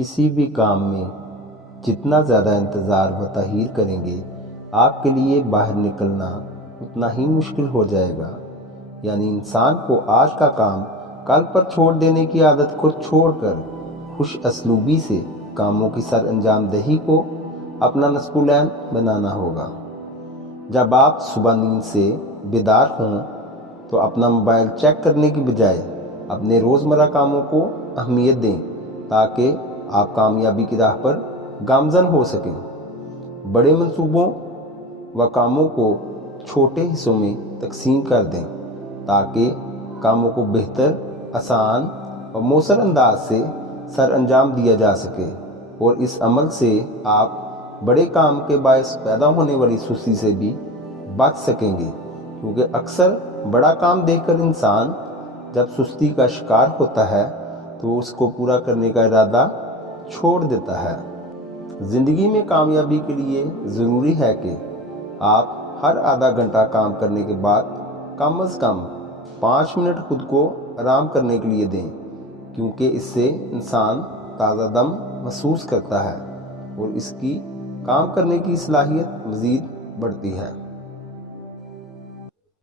کسی بھی کام میں جتنا زیادہ انتظار و تاخیر کریں گے آپ کے لیے باہر نکلنا اتنا ہی مشکل ہو جائے گا۔ یعنی انسان کو آج کا کام کل پر چھوڑ دینے کی عادت کو چھوڑ کر خوش اسلوبی سے کاموں کی سر انجام دہی کو اپنا نصب العین بنانا ہوگا۔ جب آپ صبح نیند سے بیدار ہوں تو اپنا موبائل چیک کرنے کی بجائے اپنے روزمرہ کاموں کو اہمیت دیں تاکہ آپ کامیابی کی راہ پر گامزن ہو سکیں۔ بڑے منصوبوں و کاموں کو چھوٹے حصوں میں تقسیم کر دیں تاکہ کاموں کو بہتر، آسان اور مؤثر انداز سے سر انجام دیا جا سکے، اور اس عمل سے آپ بڑے کام کے باعث پیدا ہونے والی سستی سے بھی بچ سکیں گے، کیونکہ اکثر بڑا کام دیکھ کر انسان جب سستی کا شکار ہوتا ہے تو اس کو پورا کرنے کا ارادہ چھوڑ دیتا ہے۔ زندگی میں کامیابی کے لیے ضروری ہے کہ آپ ہر آدھا گھنٹہ کام کرنے کے بعد کم از کم 5 منٹ خود کو آرام کرنے کے لیے دیں، کیونکہ اس سے انسان تازہ دم محسوس کرتا ہے اور اس کی کام کرنے کی صلاحیت مزید بڑھتی ہے۔